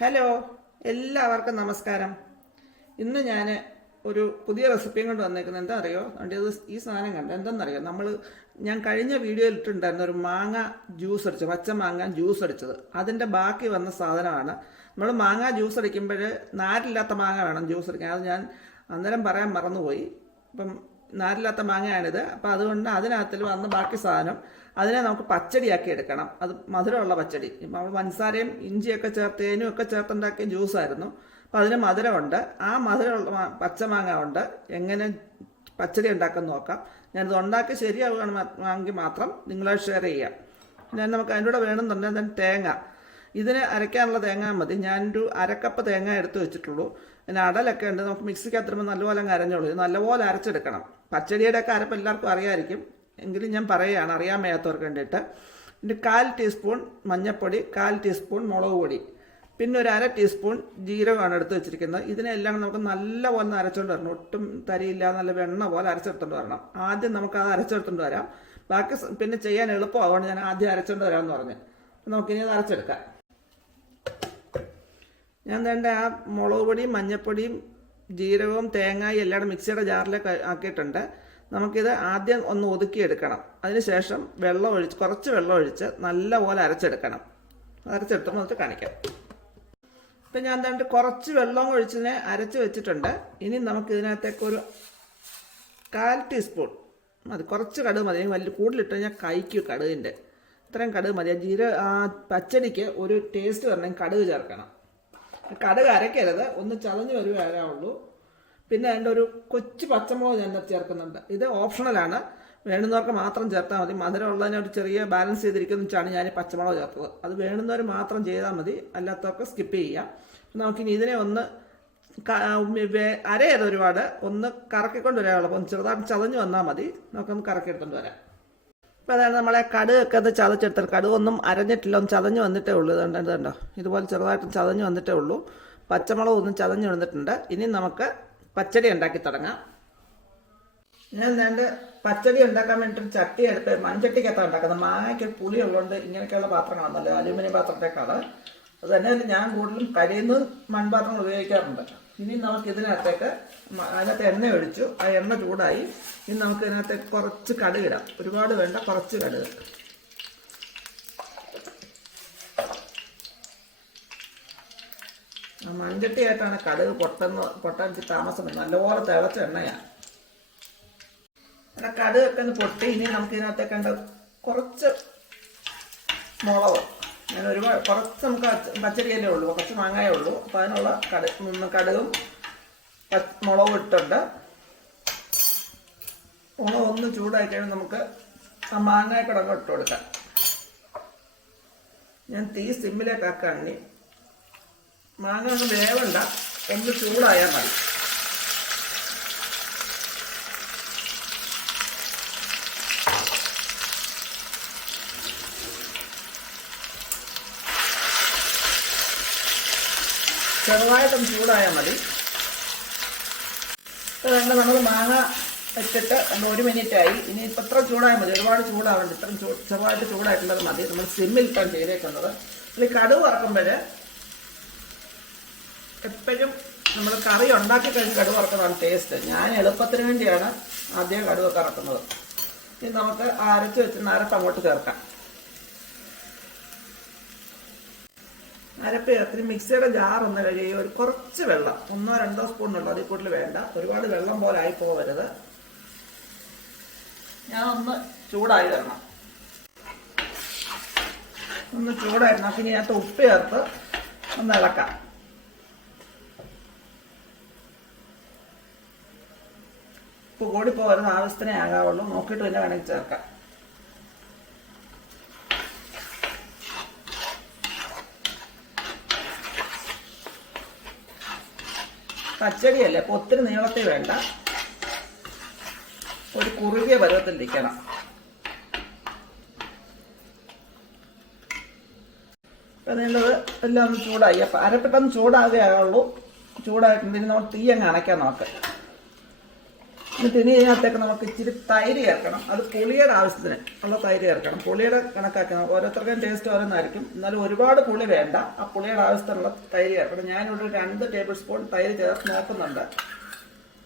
Hello, എല്ലാവർക്കും നമസ്കാരം. ഇന്ന് ഞാൻ ഒരു പുതിയ റെസിപ്പിയും കൊണ്ട് വന്നേക്കുന്നത്. എന്താ അറിയോ? അത് ഈ സാധനം കണ്ട എന്തെന്നറിയോ? ഞാൻ കഴിഞ്ഞ വീഡിയോയിൽ ഇട്ടിട്ടുണ്ടായിരുന്ന ഒരു മാങ്ങ ജ്യൂസ് അടിച്ചത്, പച്ച മാങ്ങ ജ്യൂസ് അടിച്ചത്. അതിൻ്റെ ബാക്കി വന്ന സാധനമാണ്. നമ്മൾ മാങ്ങ ജ്യൂസ് അടിക്കുമ്പോൾ നാരില്ലാത്ത മാങ്ങ വേണം ജ്യൂസ് അടിക്കാൻ. അത് ഞാൻ അന്നേരം പറയാൻ മറന്നുപോയി. അപ്പം നാരില്ലാത്ത മാങ്ങയാണിത്. അപ്പോൾ അതുകൊണ്ട് അതിനകത്തിൽ വന്ന ബാക്കി സാധനം അതിനെ നമുക്ക് പച്ചടിയാക്കി എടുക്കണം. അത് മധുരമുള്ള പച്ചടി. നമ്മൾ പഞ്ചസാരയും ഇഞ്ചിയൊക്കെ ചേർത്ത് തേനും ഒക്കെ ചേർത്തുണ്ടാക്കിയ ജ്യൂസായിരുന്നു. അപ്പോൾ അതിന് മധുരമുണ്ട്. ആ മധുരമുള്ള പച്ചമാങ്ങ കൊണ്ട് എങ്ങനെ പച്ചടി ഉണ്ടാക്കാൻ നോക്കാം. ഞാനിത് ഉണ്ടാക്കി ശരിയാവുകയാണെങ്കിൽ മാത്രം നിങ്ങളെ ഷെയർ ചെയ്യാം. നമുക്ക് അതിൻ്റെ കൂടെ വേണമെന്നുണ്ടെങ്കിൽ തേങ്ങ, ഇതിന് അരയ്ക്കാനുള്ള തേങ്ങ മതി. ഞാനൊരു അരക്കപ്പ് തേങ്ങ എടുത്ത് വെച്ചിട്ടുള്ളൂ. പിന്നെ അടലൊക്കെ ഉണ്ട്. നമുക്ക് മിക്സിക്കകത്തിടുമ്പോൾ നല്ലപോലെ അരഞ്ഞോളൂ. ഇത് നല്ലപോലെ അരച്ചെടുക്കണം. പച്ചടിയുടെ ഒക്കെ അരപ്പ് എല്ലാവർക്കും അറിയാമായിരിക്കും, എങ്കിലും ഞാൻ പറയുകയാണ് അറിയാൻ വയ്യാത്തവർക്ക് വേണ്ടിയിട്ട്. പിന്നെ 1/4 ടീസ്പൂൺ മഞ്ഞൾപ്പൊടി, 1/4 ടീസ്പൂൺ മുളക് പൊടി, പിന്നെ ഒരു 1/2 ടീസ്പൂൺ ജീരകമാണ് എടുത്ത് വെച്ചിരിക്കുന്നത്. ഇതിനെല്ലാം നമുക്ക് നല്ലപോലെ അരച്ചുകൊണ്ട് വരണം. ഒട്ടും തരിയില്ല, നല്ല വെണ്ണ പോലെ അരച്ചെടുത്തുകൊണ്ട് വരണം. ആദ്യം നമുക്ക് അത് അരച്ചെടുത്തുകൊണ്ട് വരാം. ബാക്കി പിന്നെ ചെയ്യാൻ എളുപ്പമാവുകൊണ്ട് ഞാൻ ആദ്യം അരച്ചുകൊണ്ട് വരാമെന്ന് പറഞ്ഞു. നമുക്കിനി അത് അരച്ചെടുക്കാം. ഞാൻ വേണ്ട ആ മുളക് പൊടിയും മഞ്ഞൾപ്പൊടിയും ജീരകവും തേങ്ങയും എല്ലാം മിക്സിയുടെ ജാറിലേക്ക് ആക്കിയിട്ടുണ്ട്. നമുക്കിത് ആദ്യം ഒന്ന് ഒതുക്കിയെടുക്കണം. അതിനുശേഷം കുറച്ച് വെള്ളം ഒഴിച്ച് നല്ലപോലെ അരച്ചെടുക്കണം. അരച്ചെടുത്തുമ്പോൾ നമുക്ക് കാണിക്കാം. ഇപ്പം ഞാൻ എന്താണ്ട് കുറച്ച് വെള്ളം ഒഴിച്ചതിനെ അരച്ച് വെച്ചിട്ടുണ്ട്. ഇനി നമുക്ക് ഇതിനകത്തേക്കൊരു 1/4 ടീസ്പൂൺ മതി. കുറച്ച് കടുക് മതി. വലിയ കൂടുതലിട്ട് കഴിഞ്ഞാൽ കഴിക്കും കടുകിൻ്റെ. ഇത്രയും കടുക് മതി. ആ പച്ചടിക്ക് ഒരു ടേസ്റ്റ് വരണമെങ്കിൽ കടുക് ചേർക്കണം. കടുക് അരയ്ക്കരുത്, ഒന്ന് ചതഞ്ഞ് വരാവുള്ളൂ. പിന്നെ അതിൻ്റെ ഒരു കൊച്ചു പച്ചമുളക് ഞാൻ ചേർക്കുന്നുണ്ട്. ഇത് ഓപ്ഷണലാണ്, വേണ്ടുന്നവർക്ക് മാത്രം ചേർത്താൽ മതി. മധുരമുള്ളതിനെ ഒരു ചെറിയ ബാലൻസ് ചെയ്തിരിക്കുന്ന വെച്ചാണ് ഞാൻ പച്ചമുളക് ചേർത്തത്. അത് വേണ്ടുന്നവർ മാത്രം ചെയ്താൽ മതി, അല്ലാത്തവർക്ക് സ്കിപ്പ് ചെയ്യാം. നമുക്കിനി ഇതിനെ ഒന്ന് അരയത് ഒരുപാട് ഒന്ന് കറക്കിക്കൊണ്ട് വരാനുള്ളൂ. അപ്പം ചെറുതായിട്ട് ചതഞ്ഞ് വന്നാൽ മതി. നമുക്കൊന്ന് കറക്കിയെടുത്തുകൊണ്ട് വരാം. ഇപ്പം അതാണ് നമ്മളെ കടുകൊക്കെ ഒന്ന് ചതച്ചെടുത്തത്. കടുകൊന്നും അരഞ്ഞിട്ടില്ല, ഒന്ന് ചതഞ്ഞ് വന്നിട്ടേ ഉള്ളൂ. ഇതുണ്ടോ, ഇതുപോലെ ചെറുതായിട്ട് ചതഞ്ഞ് വന്നിട്ടേ ഉള്ളൂ. പച്ചമുളക് ഒന്നും ചതഞ്ഞ് വന്നിട്ടുണ്ട്. ഇനി നമുക്ക് പച്ചടി ഉണ്ടാക്കി തുടങ്ങാം. ഞാൻ എന്താണ്ട് പച്ചടി ഉണ്ടാക്കാൻ വേണ്ടിയിട്ട് ചട്ടി എടുത്ത് മൺചട്ടിക്കകത്താണ് ഉണ്ടാക്കുന്നത്. മാങ്ങയ്ക്ക് പുളി ഉള്ളതുകൊണ്ട് ഇങ്ങനെയൊക്കെയുള്ള പാത്രങ്ങളാണല്ലോ, അലൂമിനിയം പാത്രത്തേക്കാണ്. അത് തന്നെ ഞാൻ കൂടുതലും കരിയുന്ന മൺപാത്രങ്ങൾ ഉപയോഗിക്കാറുണ്ട്. ഇനി നമുക്ക് ഇതിനകത്തേക്ക് അതിനകത്ത് എണ്ണ ഒഴിച്ചു. ആ എണ്ണ ചൂടായി. ഇനി നമുക്ക് ഇതിനകത്തേക്ക് കുറച്ച് കടുക് ഇടാം. ഒരുപാട് വേണ്ട, കുറച്ച് കടുക്. മൺചട്ടിയായിട്ടാണ് കടുക് പൊട്ടാൻ താമസം. നല്ലപോലെ തിളച്ച എണ്ണയാണ്. അങ്ങനെ കടുകൊക്കെ ഒന്ന് പൊട്ടി. ഇനി നമുക്ക് ഇതിനകത്തേക്ക് കുറച്ച് മുളക്. ഞാൻ കുറച്ച് നമുക്ക് പച്ചടിയല്ലേ ഉള്ളൂ, കുറച്ച് മാങ്ങയേ ഉള്ളൂ. അപ്പോൾ അതിനുള്ള കടുകും മുളകും ഇട്ടുണ്ട്. മുളക് ഒന്ന് ചൂടായി കഴിയുമ്പോൾ നമുക്ക് ആ മാങ്ങായ്ക്കടങ്ങ് ഇട്ട് കൊടുക്കാം. ഞാൻ തീ സിമ്മിലേക്ക് ആക്കാണ്ടി. മാങ്ങ ഒന്ന് വേവണ്ട, ഒന്ന് ചൂടായാൽ മതി. ചെറുതായിട്ടൊന്ന് ചൂടായാൽ മതി. അതുകൊണ്ട് നമ്മൾ മാങ്ങ വെച്ചിട്ട് 1 മിനിറ്റായി. ഇനി ഇപ്പം ഇത്ര ചൂടായാൽ മതി, ഒരുപാട് ചൂടാവേണ്ട. ഇത്രയും ചെറുതായിട്ട് ചൂടായിട്ടുള്ളത് മതി. നമ്മൾ സിമ്മിലിട്ടാണ് ചെയ്തേക്കുന്നത്. ഈ കടുക് വറക്കുമ്പോൾ എപ്പോഴും നമ്മൾ കറി ഉണ്ടാക്കി കഴിഞ്ഞ് കടുക് വറക്കുന്നതാണ് ടേസ്റ്റ്. ഞാൻ എളുപ്പത്തിന് വേണ്ടിയാണ് ആദ്യം കടുകൊക്കെ വറക്കുന്നത്. ഇനി നമുക്ക് അരച്ച് വെച്ചിട്ട് അരപ്പ് അങ്ങോട്ട് ചേർക്കാം. അരപ്പ് ചേർത്തിന് മിക്സിയുടെ ജാറൊന്ന് കഴുകി ഒരു കുറച്ച് വെള്ളം, 1-2 സ്പൂണുള്ളൂ, അതിൽ കൂടുതൽ വേണ്ട. ഒരുപാട് വെള്ളം പോലെ ആയി പോകരുത്. ഞാൻ ഒന്ന് ചൂടായി തരണം. ഒന്ന് ചൂടായിരുന്നു. അപ്പം ഇനി അതിനകത്ത് ഉപ്പ് ചേർത്ത് ഒന്ന് ഇളക്കാം. ഉപ്പ് കൂടി പോരുന്ന ആവശ്യത്തിനേ ആകാവുള്ളൂ. നോക്കിയിട്ട് പിന്നെ വേണമെങ്കിൽ ചേർക്കാം. പച്ചടിയല്ലേ, അപ്പോൾ ഒത്തിരി നീളത്തിൽ വേണ്ട, ഒരു കുറുകിയ പരുവത്തിലിരിക്കണം. അപ്പം നിങ്ങളത് എല്ലാം ഒന്ന് ചൂടായി. അപ്പം അരപ്പിട്ടൊന്ന് ചൂടാകുകയുള്ളൂ. ചൂടായിട്ടുണ്ടെങ്കിൽ നമ്മൾ തീ അങ്ങ് അണയ്ക്കാൻ നോക്കാം. എന്നിട്ട് ഇനി ഇതിനകത്തേക്ക് നമുക്ക് ഇച്ചിരി തൈര് ചേർക്കണം. അത് പുളിയുടെ ആവശ്യത്തിന് ഉള്ള തൈര് ചേർക്കണം. പുളിയുടെ കണക്കാക്കണം. ഓരോരുത്തർക്കും ടേസ്റ്റ് ഓരോന്നായിരിക്കും. എന്നാലും ഒരുപാട് പുളി വേണ്ട. ആ പുളിയുടെ ആവശ്യത്തിനുള്ള തൈര് ചേർക്കണം. ഞാനിവിടെ 2 ടേബിൾ സ്പൂൺ തൈര് ചേർത്ത് നോക്കുന്നുണ്ട്.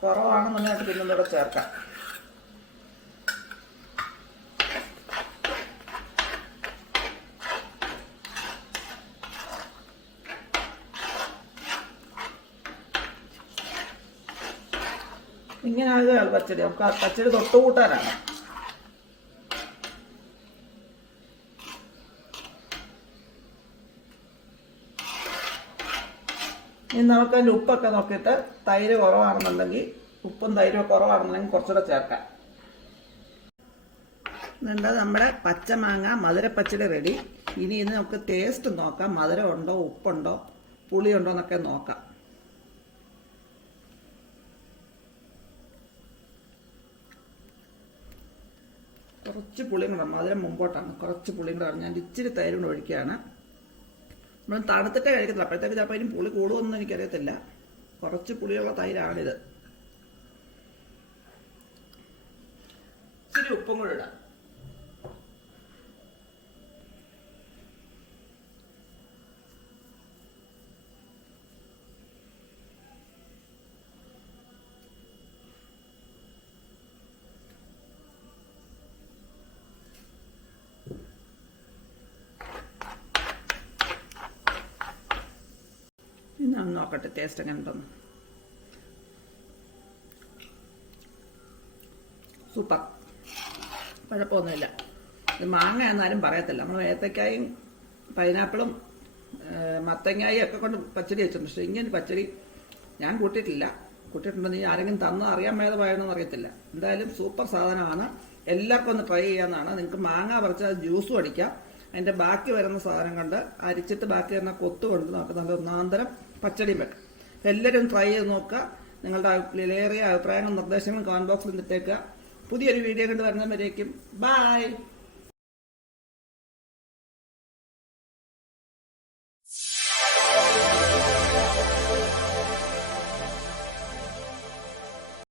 കുറവാണെന്നുണ്ടെങ്കിൽ പിന്നെ ഒന്നുകൂടെ ചേർക്കാം. ഇങ്ങനെ ആകുകയാണ് പച്ചടി. നമുക്ക് ആ പച്ചടി തൊട്ടുകൂട്ടാനാണ്. ഇനി നമുക്ക് അതിൻ്റെ ഉപ്പൊക്കെ നോക്കിയിട്ട് തൈര് കുറവാണെന്നുണ്ടെങ്കിൽ ഉപ്പും തൈരും കുറവാണെന്നുണ്ടെങ്കിൽ കുറച്ചുകൂടെ ചേർക്കാം. ഇതുണ്ട് നമ്മുടെ പച്ചമാങ്ങ മധുരപ്പച്ചടി റെഡി. ഇനി ഇത് നമുക്ക് ടേസ്റ്റ് നോക്കാം. മധുരം ഉണ്ടോ, ഉപ്പുണ്ടോ, പുളിയുണ്ടോ എന്നൊക്കെ നോക്കാം. കുറച്ച് പുളിയും കൂടെ, മധുരം മുമ്പോട്ടാണ്. കുറച്ച് പുളിയും കൂടെ ഞാൻ ഇച്ചിരി തൈര് കൊണ്ട് ഒഴിക്കുകയാണ്. നമ്മൾ തണുത്തിട്ടേ കഴിക്കത്തില്ല. അപ്പോഴത്തേക്ക് ചിലപ്പോൾ അതിന് പുളി കൂടുമെന്ന് എനിക്കറിയത്തില്ല. കുറച്ച് പുളിയുള്ള തൈരാണിത്. ഇച്ചിരി ഉപ്പും കൂടെ ഇടാം. ഞാൻ നോക്കട്ടെ ടേസ്റ്റ് എങ്ങനെ ഉണ്ടെന്ന്. സൂപ്പർ, കുഴപ്പമൊന്നുമില്ല. ഇത് മാങ്ങ എന്നാലും പറയത്തില്ല. നമ്മൾ ഏത്തക്കായും പൈനാപ്പിളും മത്തങ്ങായും ഒക്കെ കൊണ്ട് പച്ചടി വെച്ചിട്ടുണ്ട്. പക്ഷേ ഇങ്ങനെ പച്ചടി ഞാൻ കൂട്ടിയിട്ടില്ല. കൂട്ടിയിട്ടുണ്ടെന്ന് ആരെങ്കിലും തന്ന് അറിയാൻ മേലെ പോയതെന്ന് അറിയത്തില്ല. എന്തായാലും സൂപ്പർ സാധനമാണ്. എല്ലാവർക്കും ഒന്ന് ട്രൈ ചെയ്യാവുന്നതാണ്. നിങ്ങൾക്ക് മാങ്ങ പറിച്ച് ജ്യൂസും അടിക്കാം. അതിൻ്റെ ബാക്കി വരുന്ന സാധനം കൊണ്ട് അരിച്ചിട്ട് ബാക്കി വരുന്ന കൊത്ത് കൊണ്ട് നമുക്ക് നല്ല ഒന്നാന്തരം പച്ചടിയും വെക്കാം. എല്ലാവരും ട്രൈ ചെയ്ത് നോക്കുക. നിങ്ങളുടെ വിലയേറിയ അഭിപ്രായങ്ങളും നിർദ്ദേശങ്ങളും കമന്റ് ബോക്സിൽ ഇട്ടേക്കുക. പുതിയൊരു വീഡിയോ കൊണ്ട് വരുന്നവരേക്കും ബൈ.